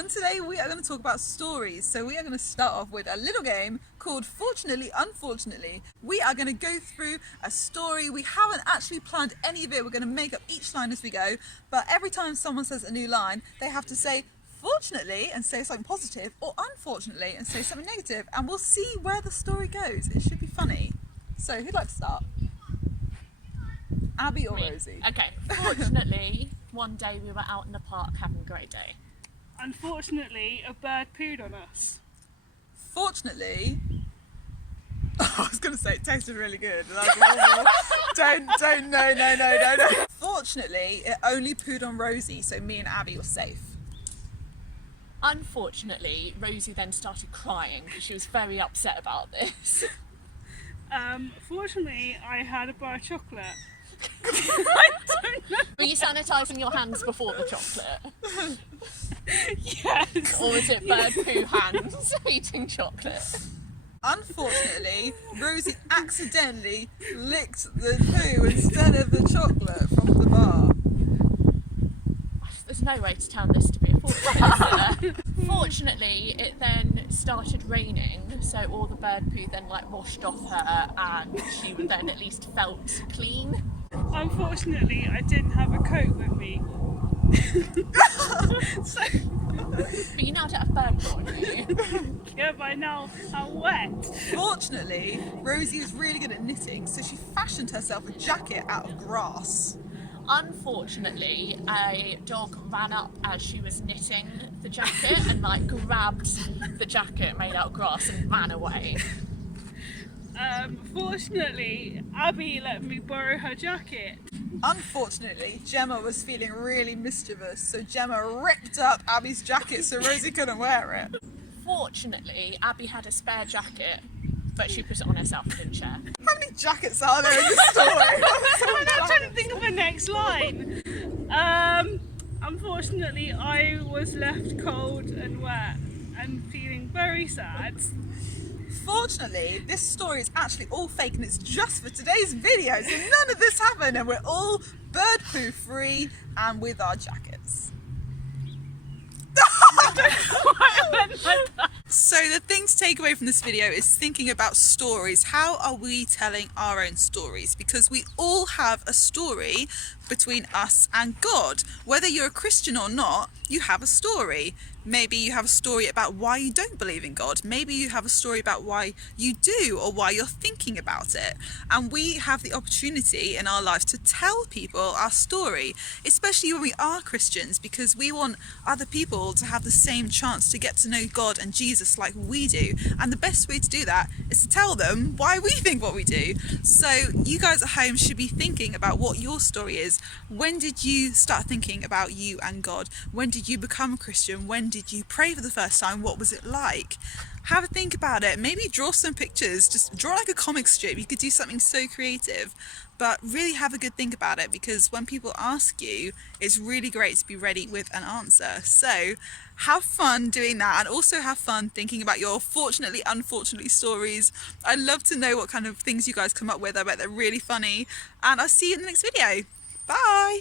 everyone, today we are going to talk about stories. So we are going to start off with a little game called Fortunately Unfortunately. We are going to go through a story. We haven't actually planned any of it. We're going to make up each line as we go, but every time someone says a new line they have to say fortunately and say something positive, or unfortunately and say something negative, and we'll see where the story goes. It should be funny. So who'd like to start? Abby or Rosie? Okay. Fortunately, one day we were out in the park having a great day. Unfortunately, a bird pooed on us. Fortunately, I was going to say it tasted really good. And I was like, no. Fortunately, it only pooed on Rosie, so me and Abby were safe. Unfortunately, Rosie then started crying because she was very upset about this. Fortunately, I had a bar of chocolate. Were you sanitising your hands before the chocolate? Yes. Or was it bird poo hands eating chocolate? Unfortunately, Rosie accidentally licked the poo instead of the chocolate from the bar. There's no way to turn this to be a fortune, is there? Fortunately, it then started raining, so all the bird poo then washed off her, and she then at least felt clean. Unfortunately, I didn't have a coat with me. But you now don't have bird poo on you. Yeah, by now I'm wet. Fortunately, Rosie was really good at knitting, so she fashioned herself a jacket out of grass. Unfortunately, a dog ran up as she was knitting the jacket and grabbed the jacket made out of grass and ran away. Fortunately, Abby let me borrow her jacket. Unfortunately, Gemma was feeling really mischievous, so Gemma ripped up Abby's jacket so Rosie couldn't wear it. Fortunately, Abby had a spare jacket, but she put it on herself and didn't share. How many jackets are there in this story? I'm not trying to think of the next line. Unfortunately, I was left cold and wet and feeling very sad. Fortunately, this story is actually all fake and it's just for today's video, so none of this happened and we're all bird poo free and with our jackets. So the thing to take away from this video is thinking about stories. How are we telling our own stories? Because we all have a story between us and God. Whether you're a Christian or not, you have a story. Maybe you have a story about why you don't believe in God. Maybe you have a story about why you do, or why you're thinking about it. And we have the opportunity in our lives to tell people our story, especially when we are Christians, because we want other people to have the same chance to get to know God and Jesus like we do. And the best way to do that is to tell them why we think what we do. So you guys at home should be thinking about what your story is. When did you start thinking about you and God? When did you become a Christian? When did you pray for the first time? What was it like? Have a think about it. Maybe draw some pictures. Just draw like a comic strip. You could do something so creative, but really have a good think about it, because when people ask you, it's really great to be ready with an answer. So have fun doing that, and also have fun thinking about your fortunately, unfortunately stories. I'd love to know what kind of things you guys come up with. I bet they're really funny, and I'll see you in the next video. Bye!